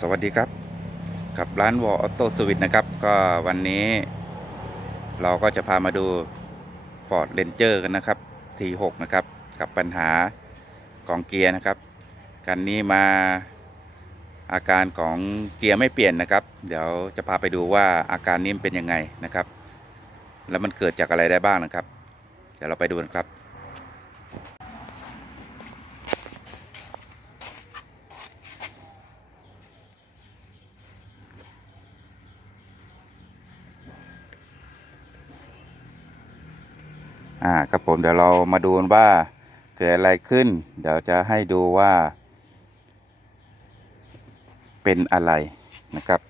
สวัสดีครับ กับร้านวอลออโต้สวิตนะครับ ก็วันนี้ เราก็จะพามาดู Ford Ranger กันนะครับ T6 นะครับ กับปัญหากองเกียร์นะครับ กันนี้มาอาการของเกียร์ไม่เปลี่ยนนะครับ เดี๋ยวจะพาไปดูว่าอาการนี้เป็นยังไงนะครับ แล้วมันเกิดจากอะไรได้บ้างนะครับ เดี๋ยวเราไปดูกันครับ อ่าครับผมเดี๋ยวเรามาดูว่าเกิดอะไรขึ้น เดี๋ยวจะให้ดูว่า เป็นอะไรนะครับ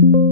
ค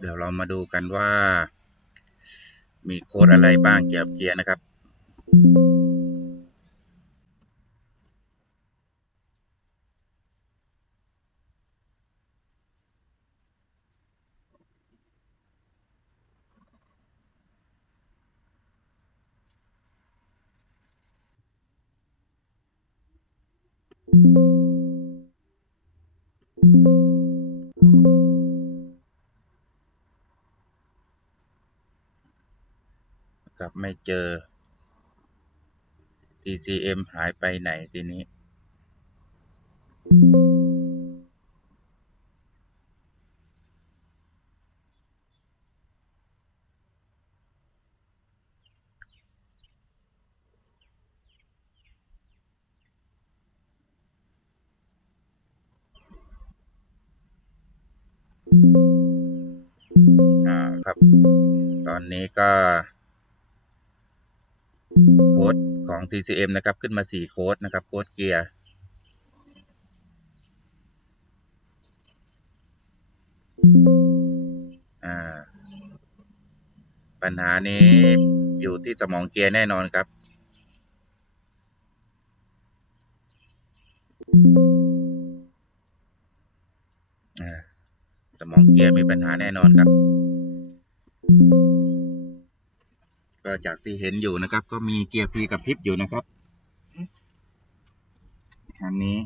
เดี๋ยวเรามาดูกันว่า มีโค้ดอะไรบ้างเกี่ยวกับเกียร์นะครับ ครับ ไม่เจอ TCM หายไปไหนทีนี้ อ่าครับ ตอนนี้ก็ โค้ดของ TCM นะครับ ขึ้นมา 4 โค้ดนะครับ โค้ดเกียร์อ่าปัญหานี้อยู่ที่สมองเกียร์แน่นอนครับอ่าสมองเกียร์มีปัญหาแน่นอนครับ ก็จากที่เห็นอยู่นะครับ ก็มีเกียร์พีกับพริบอยู่นะครับคันนี้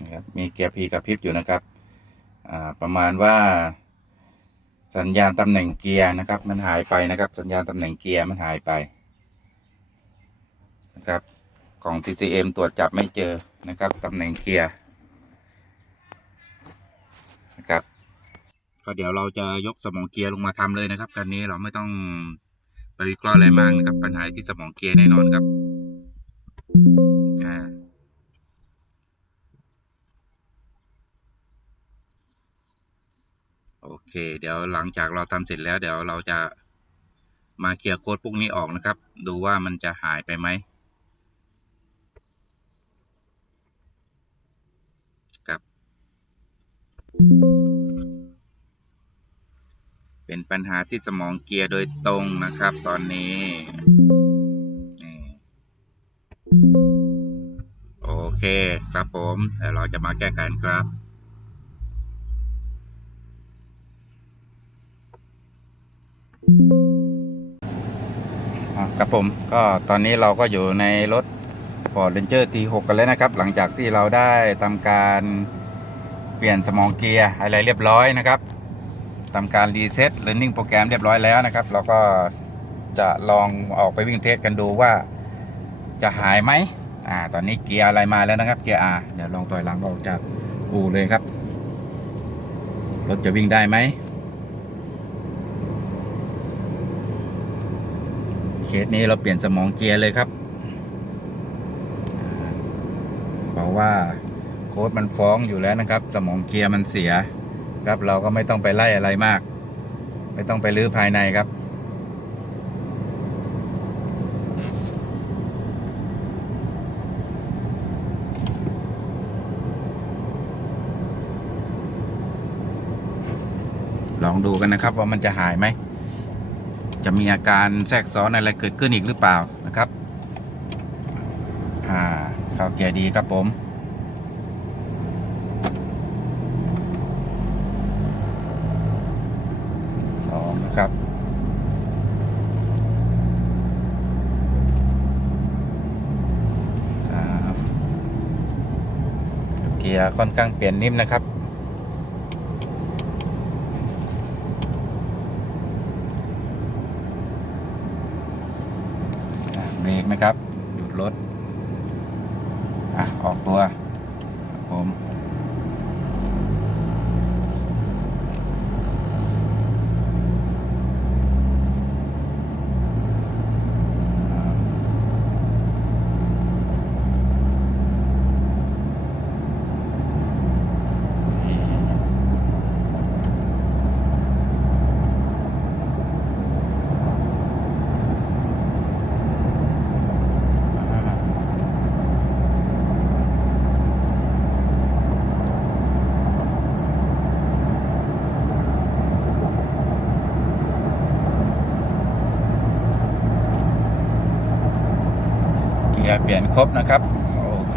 นะครับ มีเกียร์พีกับพริบอยู่นะครับ อ่า ประมาณว่าสัญญาณตำแหน่งเกียร์นะครับ มันหายไปนะครับ สัญญาณตำแหน่งเกียร์มันหายไป นะครับของ TCM ตรวจจับไม่เจอนะครับตำแหน่งเกียร์นะครับก็เดี๋ยวเราจะยกสมองเกียร์ลงมาทำเลยนะครับการนี้เราไม่ต้องไปวิเคราะห์อะไรมากนะครับปัญหาที่สมองเกียร์แน่นอนครับอ่าโอเค เดี๋ยวหลังจากเราทำเสร็จแล้ว เดี๋ยวเราจะมาเคลียร์โค้ดพวกนี้ออกนะครับ ดูว่ามันจะหายไปไหมครับ เป็นปัญหาที่สมองเกียร์โดยตรงนะครับ ตอนนี้ โอเคครับผมเดี๋ยวเราจะมาแก้ไขครับครับผมก็ตอนนี้เราก็อยู่ในรถ Ford Ranger T6 กันแล้วนะครับ หลังจากที่เราได้ทำการ เปลี่ยนสมองเกียร์อะไรเรียบร้อยนะครับทำการรีเซ็ต Learning โปรแกรมเรียบร้อยแล้วนะครับ เราก็จะลองออกไปวิ่งเทสกันดูว่าจะหายไหมอ่า ตอนนี้เกียร์อะไรมาแล้วนะครับเกียร์ R เดี๋ยวลองต่อยหลังออกจากอู่เลยครับ รถจะวิ่งได้ไหมเคสนี้เราเปลี่ยนสมองเกียร์เลยครับอ่าเพราะว่า ค้ดมันฟ้องอยู่แล้วนะครับ สมองเกียร์มันเสียครับ เราก็ไม่ต้องไปไล่อะไรมาก ไม่ต้องไปรื้อภายในครับลองดูกันนะครับ ว่ามันจะหายไหม จะมีอาการแทรกซ้อนอะไรเกิดขึ้นอีกหรือเปล่านะครับ อ่าเข้าเกียร์ดีครับผม สองนะ ครับสามเกียร์ค่อนข้างเปลี่ยนนิ่มนะครับเบรกนะครับ หยุดรถ อะ ออกตัว เปลี่ยนครบนะครับ โอเค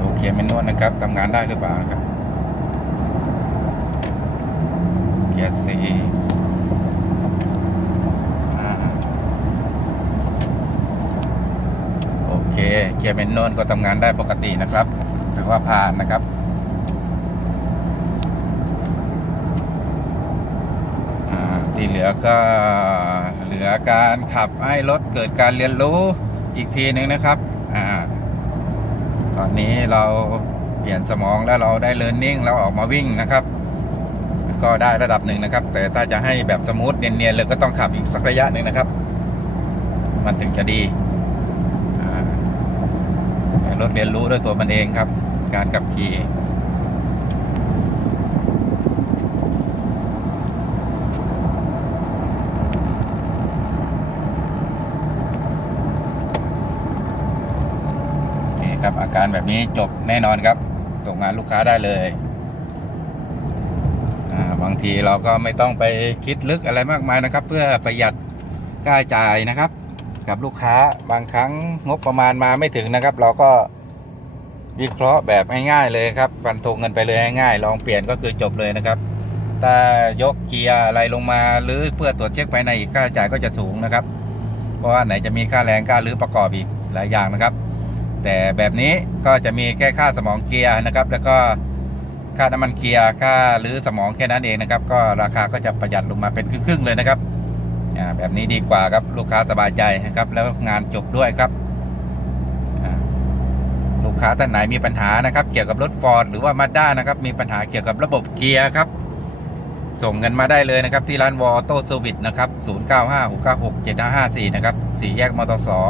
โอเคเมนนวดนะครับทำงานได้หรือเปล่านะครับเกียร์สี่อ่าโอ เคเกียร์เมนนวลก็ทำงานได้ปกตินะครับถือว่าผ่านนะครับที่เหลือก็เหลือการขับให้รถเกิดการเรียนรู้อีกทีหนึ่งนะครับอตอนนี้เราเปลี่ยนสมองแล้วเราได้เรียนนิ่งเราออกมาวิ่งนะครับ ก็ได้ระดับหนึ่งนะครับ แต่ถ้าจะให้แบบสมูทเนียนๆเลยก็ต้องขับอีกสักระยะหนึ่งนะครับ มันถึงจะดี รถเรียนรู้ด้วยตัวมันเองครับ การขับขี่โอเคครับอาการแบบนี้จบแน่นอนครับ ส่งงานลูกค้าได้เลยาบางทีเราก็ไม่ต้องไปคิดลึกอะไรมากมายนะครับ เพื่อประหยัดค่าจ่ายนะครับ กับลูกค้าบางครั้งงบประมาณมาไม่ถึงนะครับ เราก็วิเคราะห์แบบง่ายๆเลยครับฟันธงกันไปเลยง่ายๆลองเปลี่ยนก็คือจบเลยนะครับถ้ายกเกียร์อะไรลงมาหรือเพื่อตรวจเช็คภายในอีกค่าใช้จ่ายก็จะสูงนะครับ เพราะว่าไหนจะมีค่าแรงค่าหรือประกอบอีกหลายอย่างนะครับ แต่แบบนี้ก็จะมีแค่ค่าสมองเกียร์นะครับ แล้วก็ค่าน้ำมันเกียร์ค่าหรือสมองแค่นั้นเองนะครับ ก็ราคาก็จะประหยัดลงมาเป็นครึ่งๆเลยนะครับ แบบนี้ดีกว่าครับลูกค้าสบายใจนะครับ แล้วงานจบด้วยครับ ลูกค้าท่านไหนมีปัญหานะครับ เกี่ยวกับรถฟอร์ดหรือว่ามาด้านะครับ มีปัญหาเกี่ยวกับระบบเกียร์ครับส่งกันมาได้เลยนะครับ ที่ร้านวอลโต้เซอร์วิสนะครับ 0956967554 นะครับสี่แยกมอเตอร์สอ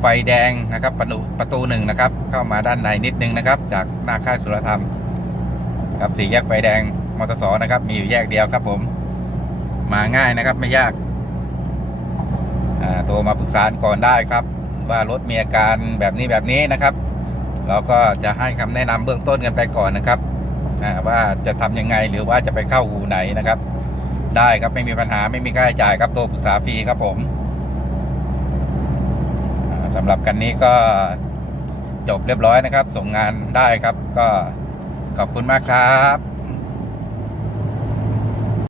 ไฟแดงนะครับ ประตูประตูหนึ่งนะครับ เข้ามาด้านในนิดนึงนะครับ จากหน้าค่ายสุรธรรม ครับสี่แยกไฟแดงมอเตอร์สอนะครับ มีอยู่แยกเดียวครับผม มาง่ายนะครับไม่ยาก โทรมาปรึกษาก่อนได้ครับ ว่ารถมีอาการแบบนี้แบบนี้นะครับ เราก็จะให้คำแนะนำเบื้องต้นกันไปก่อนนะครับว่าจะทำยังไงหรือว่าจะไปเข้าหูไหนนะครับ ได้ครับไม่มีปัญหาไม่มีค่าใช้จ่ายครับโทรปรึกษาฟรีครับผมอ่าสำหรับกันนี้ก็จบเรียบร้อยนะครับ ส่งงานได้ครับ ก็ขอบคุณมากครับ